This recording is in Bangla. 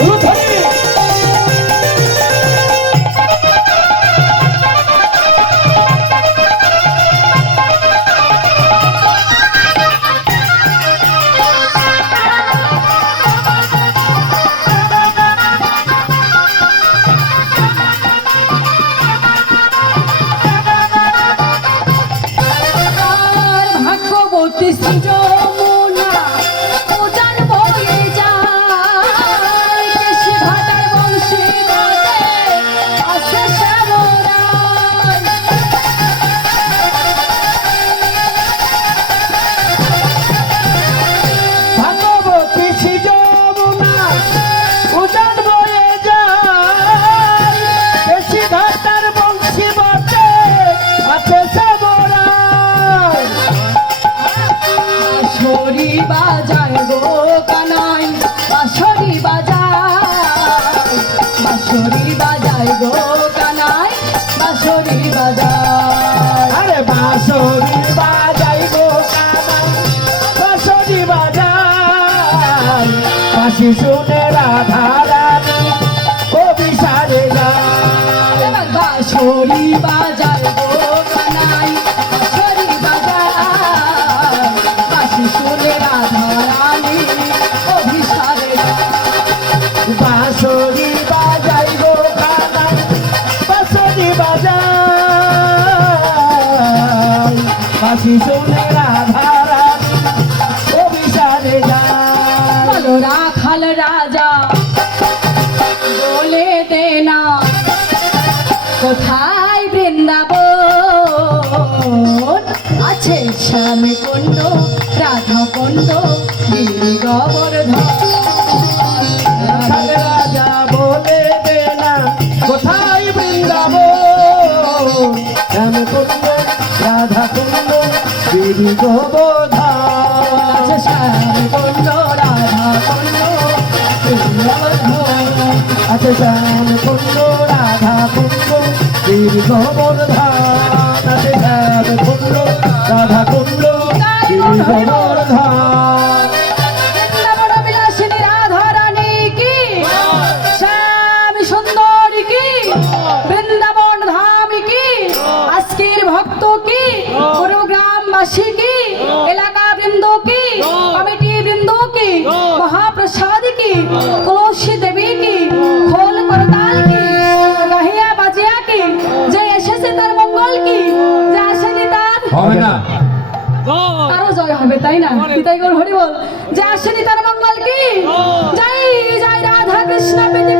উলুধ্বনি আর বাঁশরি বাজায় গো কানাই বাঁশরি বাজায় বাঁশরি বাজায় গো কানাই বাঁশরি বাজায়। আরে বাঁশরি বাজাই গো কানা বাঁশরি বাজাই বাঁশি শুনে রাধা রানী কবি সারে যায়। বাঁশরি বাজায় গো বাজাই শুনে রাধা রানী কবি যায়। বলো রাখাল রাজা বলে দে না কোথায় বৃন্দাবন? আছে শ্যাম কুণ্ড রাধা কুণ্ড গিরি গোবর্ধন। রাজা বলে দে না কোথায় বৃন্দাব শ্যাম কুন্দ গিরি গোবর্ধন আছে শ্যাম কুণ্ড রাধা কুণ্ড আছে শ্যাম হবে না। তারও জয় হবে তাই না? তাই গৌর হরি বল যে আসেনি তার মঙ্গল কি? জয় জয় রাধা কৃষ্ণ পেতে